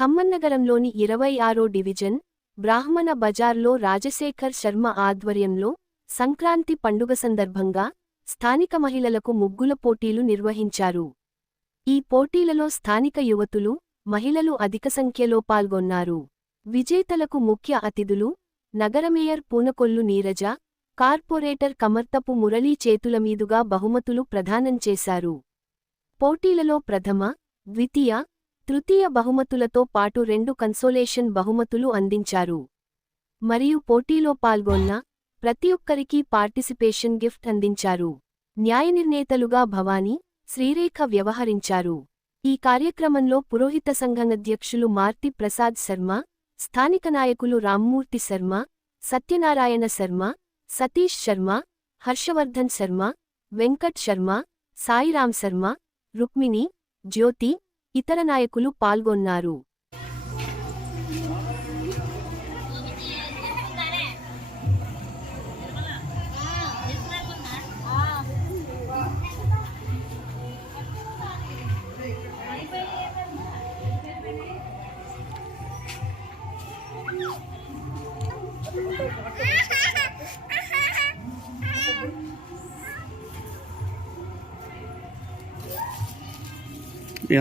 ఖమ్మన్నగరంలోని 26వ division బ్రాహ్మణ బజార్లో రాజశేఖర్ శర్మ ఆధ్వర్యంలో సంక్రాంతి పండుగ సందర్భంగా స్థానిక మహిళలకు ముగ్గుల పోటీలు నిర్వహించారు. ఈ పోటీలలో స్థానిక యువతులు, మహిళలు అధిక సంఖ్యలో పాల్గొన్నారు. విజేతలకు ముఖ్య అతిథులు నగర మేయర్ పూనకొల్లు నీరజ, కార్పొరేటర్ కమర్తపు మురళీ చేతుల మీదుగా బహుమతులు ప్రదానం చేశారు. పోటీలలో ప్రథమ, ద్వితీయ, తృతీయ బహుమతులతో పాటు 2 కన్సోలేషన్ బహుమతులు అందించారు. మరియు పోటీలో పాల్గొన్న ప్రతి ఒక్కరికీ పార్టిసిపేషన్ గిఫ్ట్ అందించారు. న్యాయనిర్ణేతలుగా భవానీ, శ్రీరేఖ వ్యవహరించారు. ఈ కార్యక్రమంలో పురోహిత సంఘం అధ్యక్షులు మార్తి ప్రసాద్ శర్మ, స్థానిక నాయకులు రామ్మూర్తి శర్మ, సత్యనారాయణ శర్మ, సతీష్ శర్మ, హర్షవర్ధన్ శర్మ, వెంకట్ శర్మ, సాయిరాం శర్మ, రుక్మిణి, జ్యోతి, ఇతర నాయకులు పాల్గొన్నారు.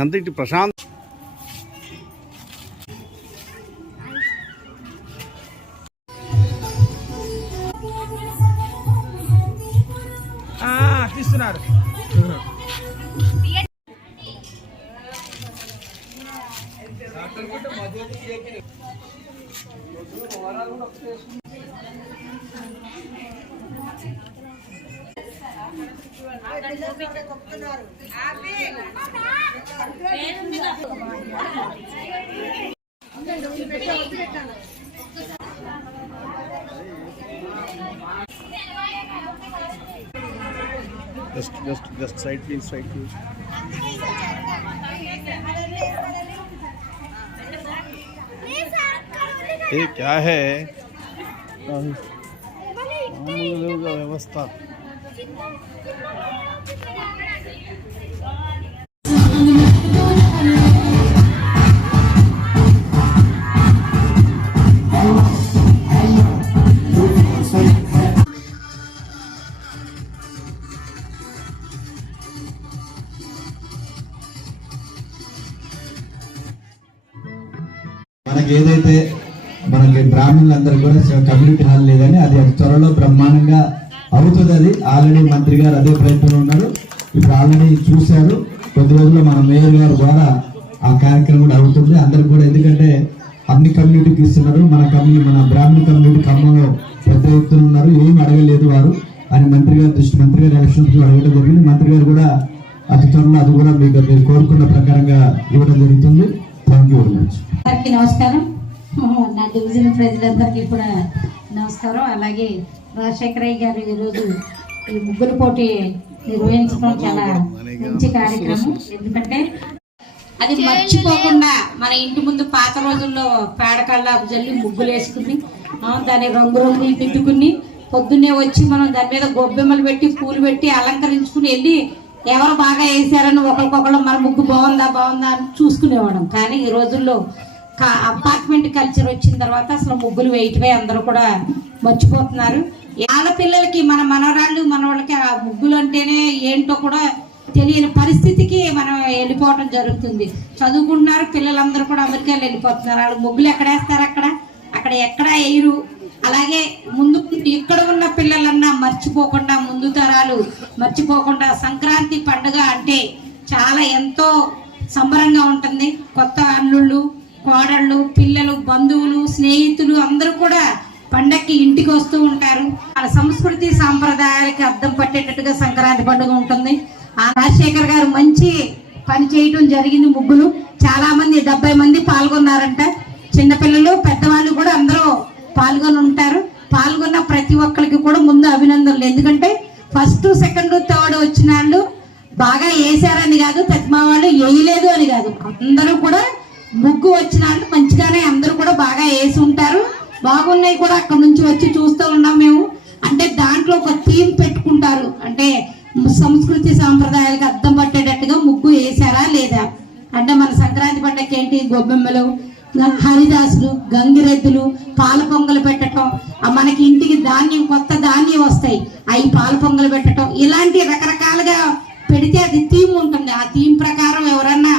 అంత ఇటు ప్రశాంత్ తీస్తున్నారు. just side please. ये क्या है व्यवस्था? మనకి ఏదైతే మనకి బ్రాహ్మణులందరూ కూడా కమ్యూనిటీ హాల్ లేదని అది త్వరలో బ్రహ్మాండంగా అవుతుంది. అది ఆల్రెడీ మంత్రి గారు అదే ప్రయత్నంలో ఉన్నారు. ఇప్పుడు ఆల్రెడీ చూశారు. కొద్ది రోజుల్లో మన మేయర్ గారు ద్వారా ఆ కార్యక్రమం కూడా అవుతుంది. అందరికి కూడా ఎందుకంటే అన్ని కమ్యూనిటీకి ఇస్తున్నారు. మన బ్రాహ్మణ కమ్యూనిటీ ఖమ్మంలో పెద్ద ఎత్తున ఉన్నారు. ఏం అడగలేదు వారు అని మంత్రి గారి ఎలక్షన్స్ అడగడం జరిగింది. మంత్రి గారు కూడా అతి త్వరలో అది కూడా మీకు మీరు కోరుకున్న ప్రకారంగా ఇవ్వడం జరుగుతుంది. Thank you very much. అందరికీ నమస్కారం. నా డివిజన్ ప్రజలందరికీ కూడా నమస్కారం. అలాగే రాజశేఖరయ్య గారు ఈరోజు ఈ ముగ్గుల పోటీ నిర్వహించడం చాలా మంచి కార్యక్రమం. ఎందుకంటే అది మర్చిపోకుండా మన ఇంటి ముందు పాత రోజుల్లో పేడకల్లా జల్లి ముగ్గులు వేసుకుని దాన్ని రంగులు దిద్దుకుని పొద్దున్నే వచ్చి మనం దాని మీద గొబ్బెమ్మలు పెట్టి పూలు పెట్టి అలంకరించుకుని వెళ్ళి ఎవరు బాగా వేసారని ఒకరికొకరు మన ముగ్గు బాగుందా అని చూసుకునేవాళ్ళం. కానీ ఈ రోజుల్లో అపార్ట్మెంట్ కల్చర్ వచ్చిన తర్వాత అసలు ముగ్గులు వేయటమే అందరూ కూడా మర్చిపోతున్నారు. ఆడపిల్లలకి మన మనవరాళ్ళు మనవాళ్ళకి ఆ ముగ్గులు అంటేనే ఏంటో కూడా తెలియని పరిస్థితికి మనం వెళ్ళిపోవటం జరుగుతుంది. చదువుకుంటున్నారు పిల్లలందరూ కూడా అమెరికాలో వెళ్ళిపోతున్నారు. వాళ్ళు ముగ్గులు ఎక్కడ వేస్తారు, అక్కడ ఎక్కడ వేయరు. అలాగే ముందు ఇక్కడ ఉన్న పిల్లలన్నా మర్చిపోకుండా, ముందు తరాలు మర్చిపోకుండా సంక్రాంతి పండుగ అంటే చాలా ఎంతో సంబరంగా ఉంటుంది. కొత్త అల్లుళ్ళు, కోడళ్ళు, పిల్లలు, బంధువులు, స్నేహితులు అందరూ కూడా పండక్కి ఇంటికి వస్తూ ఉంటారు. వాళ్ళ సంస్కృతి సాంప్రదాయాలకి అద్దం పట్టేటట్టుగా సంక్రాంతి పండుగ ఉంటుంది. ఆ రాజశేఖర్ గారు మంచి పని చేయటం జరిగింది. ముగ్గులు చాలా మంది 70 మంది పాల్గొన్నారంట. చిన్నపిల్లలు, పెద్దవాళ్ళు కూడా అందరూ పాల్గొని ఉంటారు. పాల్గొన్న ప్రతి ఒక్కరికి కూడా ముందు అభినందనలు. ఎందుకంటే ఫస్ట్, సెకండ్, థర్డ్ వచ్చిన వాళ్ళు బాగా వేసారని కాదు, పెద్దమా వాళ్ళు వేయలేదు అని కాదు, అందరూ కూడా ముగ్గు వచ్చిన వాళ్ళు మంచిగానే అందరూ కూడా బాగా వేసి ఉంటారు. బాగున్నాయి కూడా అక్కడ నుంచి వచ్చి చూస్తూ ఉన్నాం మేము. అంటే దాంట్లో ఒక థీమ్ పెట్టుకుంటారు. అంటే సంస్కృతి సాంప్రదాయాలకు అద్దం పట్టేటట్టుగా ముగ్గు వేసారా లేదా, అంటే మన సంక్రాంతి పండుగకి ఏంటి గొబ్బెమ్మలు, హరిదాసులు, గంగిరెద్దులు పాల పొంగలు పెట్టడం, మనకి ఇంటికి ధాన్యం, కొత్త ధాన్యం వస్తాయి, అవి పాల పొంగలు పెట్టడం, ఇలాంటి రకరకాలుగా పెడితే అది థీమ్ ఉంటుంది. ఆ థీమ్ ప్రకారం ఎవరన్నా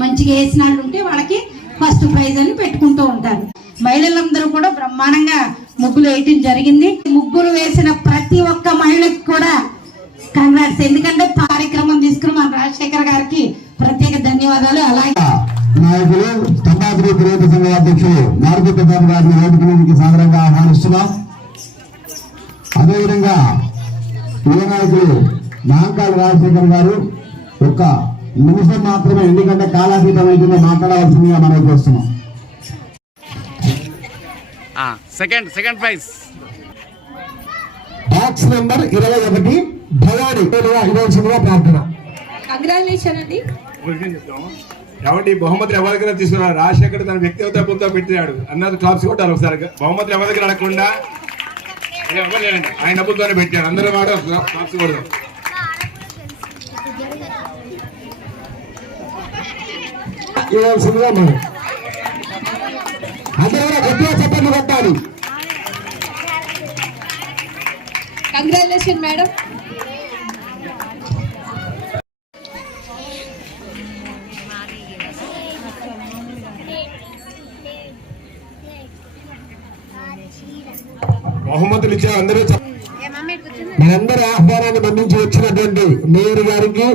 మంచిగా వేసిన వాళ్ళు ఉంటే వాళ్ళకి ఫస్ట్ ప్రైజ్ అని పెట్టుకుంటూ ఉంటారు. మహిళలందరూ కూడా బ్రహ్మాండంగా ముగ్గులు వేయటం జరిగింది. ముగ్గులు వేసిన ప్రతి ఒక్క మహిళకి కూడా కంగ్రాట్స్. ఎందుకంటే కార్యక్రమం తీసుకుని మన రాజశేఖర్ గారికి ప్రత్యేక ధన్యవాదాలు. అలాగే నాయకులు స్తంభాద్రి తిరుపతి సంఘ అధ్యక్షులు నారద ప్రతాప్ గారిని వేదిక మీదకి సాదరంగా ఆహ్వానిస్తున్నాం. అదేవిధంగా యువ నాయకులు నాంకాల రాజశేఖర్ గారు ఒక్క నిమిషం మాత్రమే, ఎందుకంటే కాలాతీతం అయితే మాట్లాడవలసిందిగా మనం చేస్తున్నాం. Second prize box number 21 Bhavani ఇవ్వాల్సిందిగా ప్రార్థన. కంగ్రాచులేషన్ అండి. కాబట్టి బహుమతులు ఎవరి దగ్గర తీసుకున్నారు? రాజశేఖర్ తన వ్యక్తిగత బుద్ధం పెట్టినాడు. అందరూ క్లాప్స్ కొట్టాలి ఒకసారి. బహుమతులు ఎవరి దగ్గర అడగకుండా ఆయన డబ్బులతోనే పెట్టాడు. అందరూ మాట క్లాప్స్ కొడదాం. ఇవ్వాల్సిందిగా మనం అందరూ కూడా గట్టిగా చప్పట్లు కొట్టాలి. Congratulation madam. బహుమతులు ఇచ్చే అందరూ మనందరి ఆహ్వానాన్ని మన్నించి వచ్చినటువంటి మేయర్ గారికి,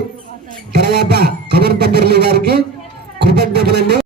తర్వాత కమర్ తంబర్లి గారికి కృతజ్ఞతలండి.